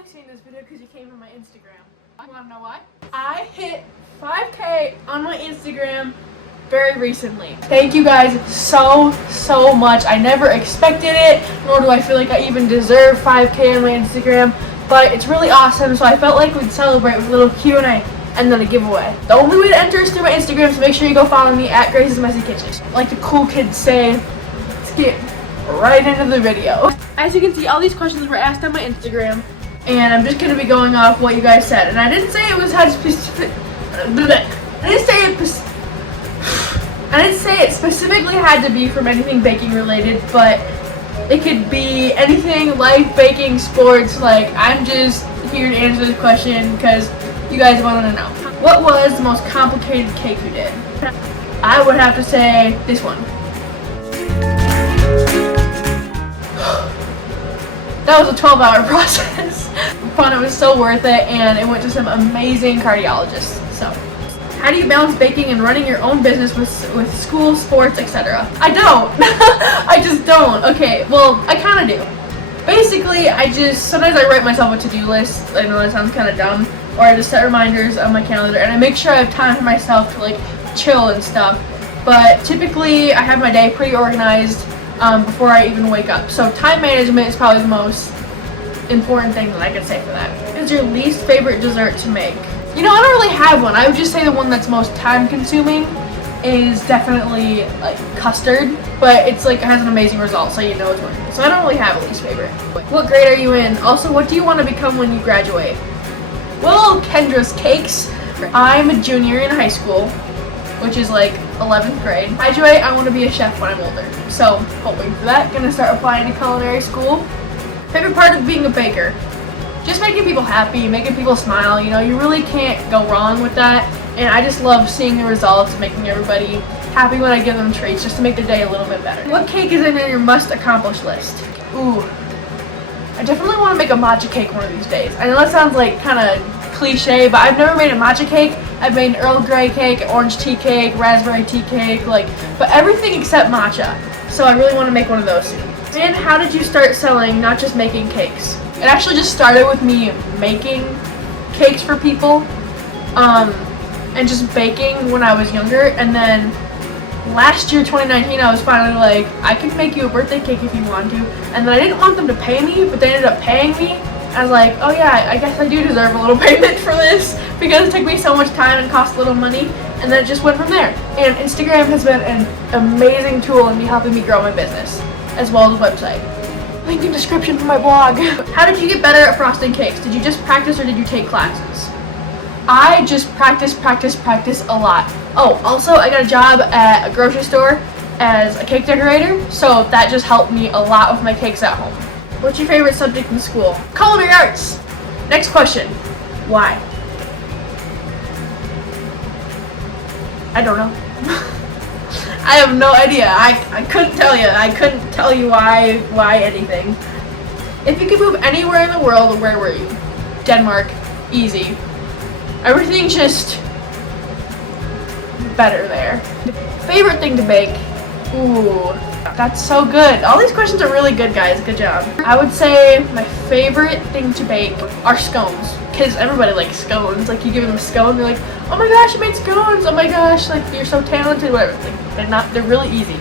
probably seen this video because you came from my Instagram. You want to know why? I hit 5K on my Instagram very recently. Thank you guys so much. I never expected it, nor do I feel like I even deserve 5K on my Instagram, but it's really awesome, so I felt like we'd celebrate with a little Q&A and then a giveaway. The only way to enter is through my Instagram, so make sure you go follow me at Grace's Messy Kitchen. Like the cool kids say, let's get right into the video. As you can see, all these questions were asked on my Instagram, and I'm just going to be going off what you guys said. And I didn't say it was had specific. I didn't say it specifically had to be from anything baking related, but it could be anything, life, baking, sports. Like, I'm just here to answer this question because you guys want to know. What was the most complicated cake you did? I would have to say this one. That was a 12-hour process. Fun, it was so worth it, and it went to some amazing cardiologists. So, how do you balance baking and running your own business with school, sports, etc.? I don't. I just don't. Okay, well, I kind of do. Basically, sometimes I write myself a to-do list. I know that sounds kind of dumb. Or I just set reminders on my calendar, and I make sure I have time for myself to, like, chill and stuff. But typically, I have my day pretty organized before I even wake up. So time management is probably the most important thing that I could say for that. What is your least favorite dessert to make? You know, I don't really have one. I would just say the one that's most time consuming is definitely like custard, but it's like it has an amazing result, so you know it's worth it. So I don't really have a least favorite. What grade are you in? Also, what do you want to become when you graduate? Well, Kendra's cakes. I'm a junior in high school, which is like 11th grade. Graduate, I want to be a chef when I'm older. So, hoping for that. Gonna start applying to culinary school. Favorite part of being a baker? Just making people happy, making people smile. You know, you really can't go wrong with that. And I just love seeing the results, making everybody happy when I give them treats, just to make their day a little bit better. What cake is in your must-accomplish list? Ooh, I definitely want to make a matcha cake one of these days. I know that sounds like kind of cliche, but I've never made a matcha cake. I've made an Earl Grey cake, orange tea cake, raspberry tea cake, but everything except matcha. So I really want to make one of those soon. And how did you start selling, not just making cakes? It actually just started with me making cakes for people, and just baking when I was younger. And then last year, 2019, I was finally like, I can make you a birthday cake if you want to. And then I didn't want them to pay me, but they ended up paying me. I was like, oh yeah, I guess I do deserve a little payment for this because it took me so much time and cost a little money, and then it just went from there. And Instagram has been an amazing tool in me helping me grow my business, as well as a website. Link in description for my blog. How did you get better at frosting cakes? Did you just practice or did you take classes? I just practice a lot. Oh, also I got a job at a grocery store as a cake decorator, so that just helped me a lot with my cakes at home. What's your favorite subject in school? Culinary arts. Next question. Why? I don't know. I have no idea. I couldn't tell you. I couldn't tell you why anything. If you could move anywhere in the world, where were you? Denmark. Easy. Everything's just better there. Favorite thing to bake? Ooh. That's so good. All these questions are really good, guys. Good job. I would say my favorite thing to bake are scones, because everybody likes scones. Like, you give them a scone, they're like, oh my gosh, you made scones. Oh my gosh, like, you're so talented, whatever. Like, they're really easy,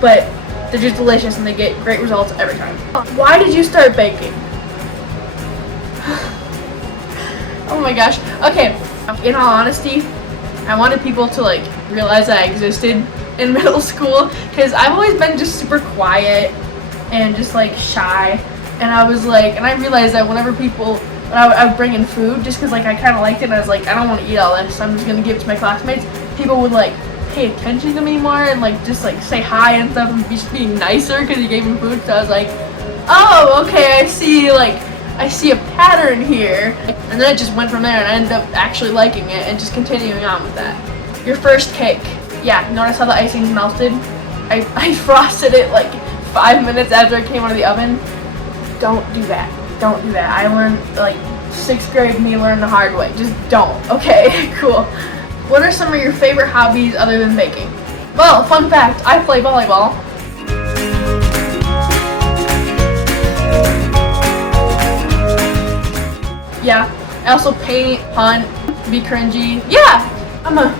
but they're just delicious and they get great results every time. Why did you start baking? Oh my gosh. Okay, in all honesty, I wanted people to, like, realize that I existed in middle school, because I've always been just super quiet and just like shy, and I was like, and I realized that whenever I would bring in food, just because like I kind of liked it, and I was like, I don't want to eat all this, I'm just gonna give it to my classmates, people would like pay attention to me more and like just like say hi and stuff and just being nicer because you gave them food. So I was like, oh, okay, I see a pattern here, and then it just went from there, and I ended up actually liking it and just continuing on with that. Your first cake? Yeah, notice how the icing melted? I frosted it like 5 minutes after it came out of the oven. Don't do that. Don't do that. I learned, like, 6th grade me learned the hard way. Just don't. Okay, cool. What are some of your favorite hobbies other than baking? Well, fun fact, I play volleyball. Yeah. I also paint, hunt, be cringy. Yeah, I'm a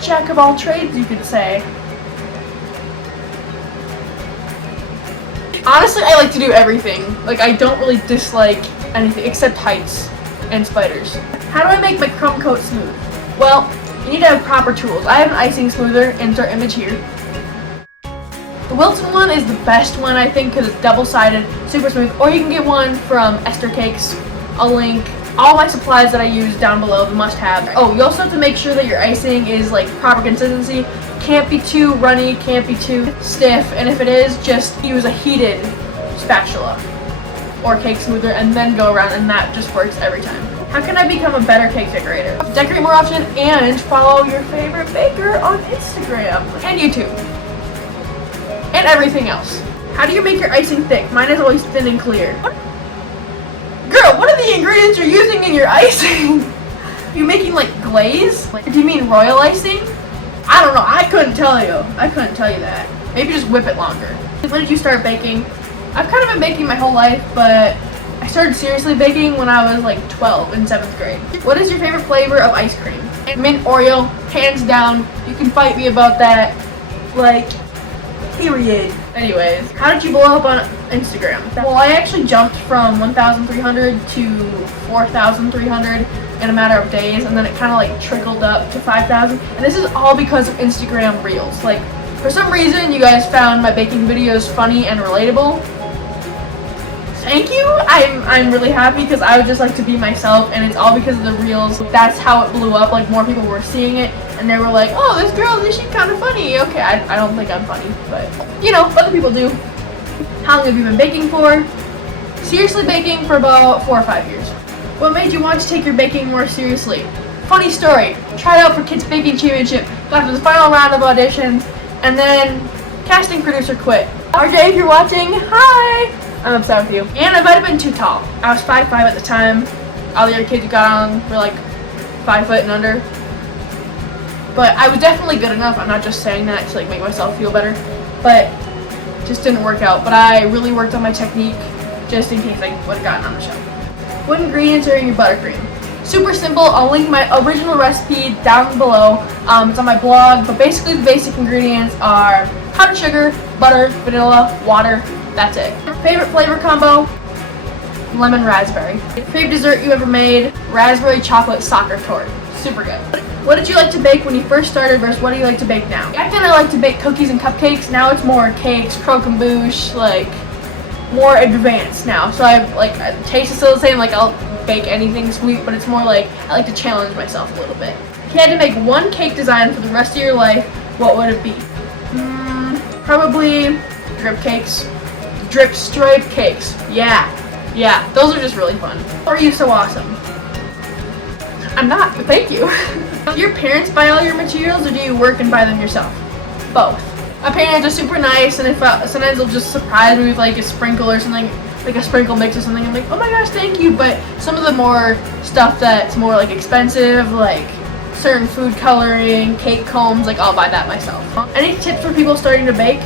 jack of all trades, you could say. Honestly, I like to do everything. Like, I don't really dislike anything except heights and spiders. How do I make my crumb coat smooth? Well, you need to have proper tools. I have an icing smoother, insert image here. The Wilton one is the best one, I think, because it's double-sided, super smooth. Or you can get one from Esther Cakes. I'll link all my supplies that I use down below, the must-have. Oh, you also have to make sure that your icing is like proper consistency. Can't be too runny, can't be too stiff, and if it is, just use a heated spatula or cake smoother and then go around, and that just works every time. How can I become a better cake decorator? Decorate more often and follow your favorite baker on Instagram and YouTube and everything else. How do you make your icing thick? Mine is always thin and clear. Girl, what are the ingredients you're using in your icing? Are you making like glaze? Do you mean royal icing? I don't know, I couldn't tell you. I couldn't tell you that. Maybe just whip it longer. When did you start baking? I've kind of been baking my whole life, but I started seriously baking when I was like 12 in 7th grade. What is your favorite flavor of ice cream? Mint Oreo, hands down. You can fight me about that. Like, period. Anyways, how did you blow up on Instagram? Well, I actually jumped from 1,300 to 4,300 in a matter of days, and then it kind of like trickled up to 5,000. And this is all because of Instagram Reels. Like, for some reason, you guys found my baking videos funny and relatable. Thank you. I'm really happy because I would just like to be myself, and it's all because of the Reels. That's how it blew up. Like, more people were seeing it, and they were like, oh, this girl, is she kind of funny? Okay, I don't think I'm funny, but you know, other people do. How long have you been baking for? Seriously baking for about 4 or 5 years. What made you want to take your baking more seriously? Funny story. Tried out for Kids Baking Championship, got to the final round of auditions, and then casting producer quit. RJ, if you're watching, hi! I'm upset with you. And I might have been too tall. I was 5'5" at the time. All the other kids who got on were like 5 foot and under. But I was definitely good enough. I'm not just saying that to like make myself feel better. But it just didn't work out. But I really worked on my technique just in case I would have gotten on the show. What ingredients are in your buttercream? Super simple. I'll link my original recipe down below. It's on my blog. But basically the basic ingredients are powdered sugar, butter, vanilla, water. That's it. Favorite flavor combo? Lemon raspberry. Favorite dessert you ever made? Raspberry chocolate soccer torte. Super good. What did you like to bake when you first started versus what do you like to bake now? I kind of like to bake cookies and cupcakes. Now it's more cakes, croquembouche, like more advanced now. So I like taste is still the same. Like I'll bake anything sweet, but it's more like I like to challenge myself a little bit. If you had to make one cake design for the rest of your life, what would it be? Probably drip cakes. Drip stripe cakes. Yeah, those are just really fun. Why are you so awesome? I'm not, but thank you. Do your parents buy all your materials or do you work and buy them yourself? Both. My parents are super nice, and if sometimes they'll just surprise me with like a sprinkle or something, like a sprinkle mix or something. I'm like, oh my gosh, thank you. But some of the more stuff that's more like expensive, like certain food coloring, cake combs, like I'll buy that myself. Any tips for people starting to bake?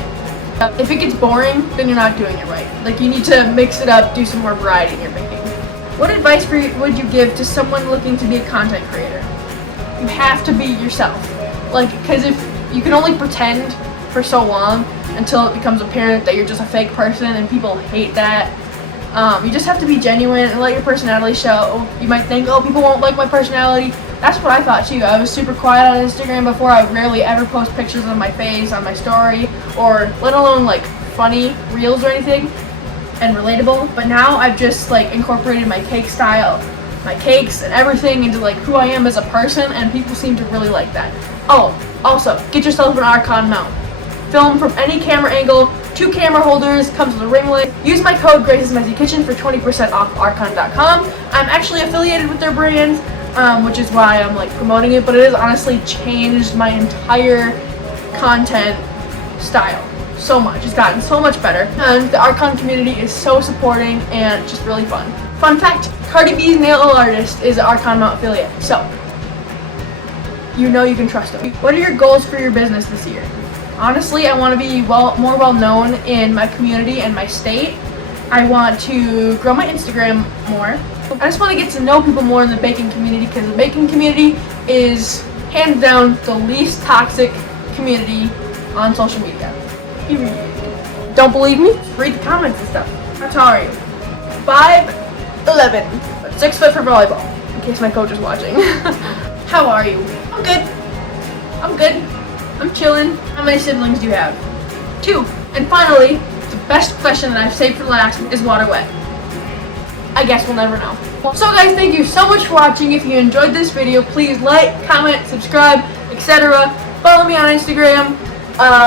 If it gets boring, then you're not doing it right. Like you need to mix it up, do some more variety in your baking. What advice would you give to someone looking to be a content creator? You have to be yourself. Like, because if you can only pretend for so long until it becomes apparent that you're just a fake person and people hate that. You just have to be genuine and let your personality show. You might think, oh, people won't like my personality. That's what I thought too. I was super quiet on Instagram before. I rarely ever post pictures of my face on my story, or let alone like funny reels or anything and relatable. But now I've just like incorporated my cake style, my cakes and everything into like who I am as a person, and people seem to really like that. Oh, also, get yourself an Archon mount. Film from any camera angle. 2 camera holders, comes with a ring light. Use my code Grace's Messy Kitchen for 20% off archon.com. I'm actually affiliated with their brand, which is why I'm like promoting it, but it has honestly changed my entire content style so much. It's gotten so much better, and the Archon community is so supporting and just really fun. Fun fact, Cardi B's nail artist is an Archon mount affiliate, so you know you can trust them. What are your goals for your business this year? Honestly, I want to be more well known in my community and my state. I want to grow my Instagram more. I just want to get to know people more in the baking community, because the baking community is hands down the least toxic community on social media. Don't believe me? Read the comments and stuff. How tall are you? 5'11", but 6 foot for volleyball, in case my coach is watching. How are you? I'm good. I'm good. I'm chilling. How many siblings do you have? 2. And finally, the best question that I've saved for last, is water wet? I guess we'll never know. So guys, thank you so much for watching. If you enjoyed this video, please like, comment, subscribe, etc. Follow me on Instagram.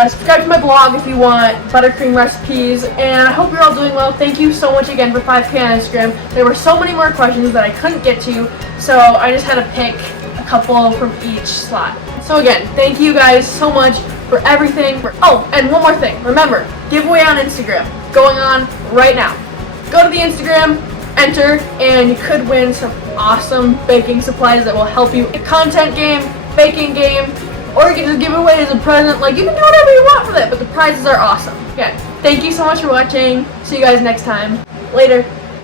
Subscribe to my blog if you want buttercream recipes, and I hope you're all doing well. Thank you so much again for 5K on Instagram. There were so many more questions that I couldn't get to, so I just had to pick a couple from each slot. So again, thank you guys so much for everything. Oh, and one more thing. Remember, giveaway on Instagram going on right now. Go to the Instagram, enter, and you could win some awesome baking supplies that will help you. A content game, baking game, or you can just give it away as a present. Like, you can do whatever you want with it, but the prizes are awesome. Again, thank you so much for watching. See you guys next time. Later.